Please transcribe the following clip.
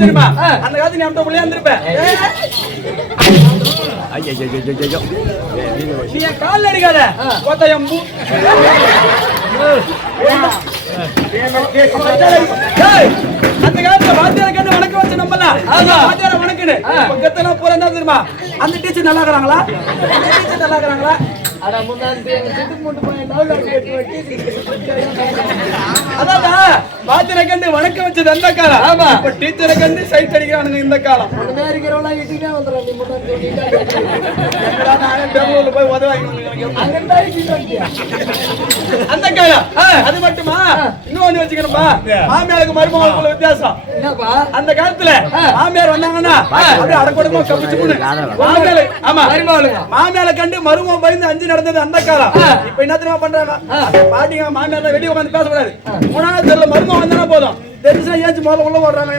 தெரியுமா அந்த காலத்துல நீ அந்த புள்ளையா இருந்திருப்ப. நீ என் கால்ல அடிக்காத கோத்தையம்பு. அந்த காலத்துல வாத்தியார கண்டு வணக்கம் வச்சு நம்பல வாத்தியார வணக்கன்னு பக்கத்துல பூரா என்ன தெரியுமா அந்த டீச்சர் நல்லா இருக்கிறாங்களா டீச்சர் நல்லா இருக்கிறாங்களா அதான் வாத்தியார கண்டு வணக்கம் வச்சது அந்த காலம். ஆமா இப்ப டீச்சரை கண்டு சைட் அடிக்கிறானுங்க இந்த காலம். பெங்களூர்ல போய் உதவாங்க அந்த காலம். அது மட்டுமா இன்னொன்னு வச்சுக்கணும்பா மாமியாருக்கு மருமகளுக்குள்ள வித்தியாசம். அந்த காலத்துல மாமியார் வந்தாங்கன்னா அப்படியே அடக்கொடுமா கப்பிச்சு மாமியார். ஆமா மாமியார கண்டு மருமகம் பயந்து அஞ்சு நடந்தது அந்த காலம். இப்ப என்ன தெரியுமா பண்றாங்க பாட்டிங்க மாமியார் வெளியே உட்காந்து பேசக்கூடாது. 3வது தெருல மருமகம் வந்தானா போதும் தெரிஞ்சுனா ஏச்சு முதல்ல உள்ள ஓடுறாங்க.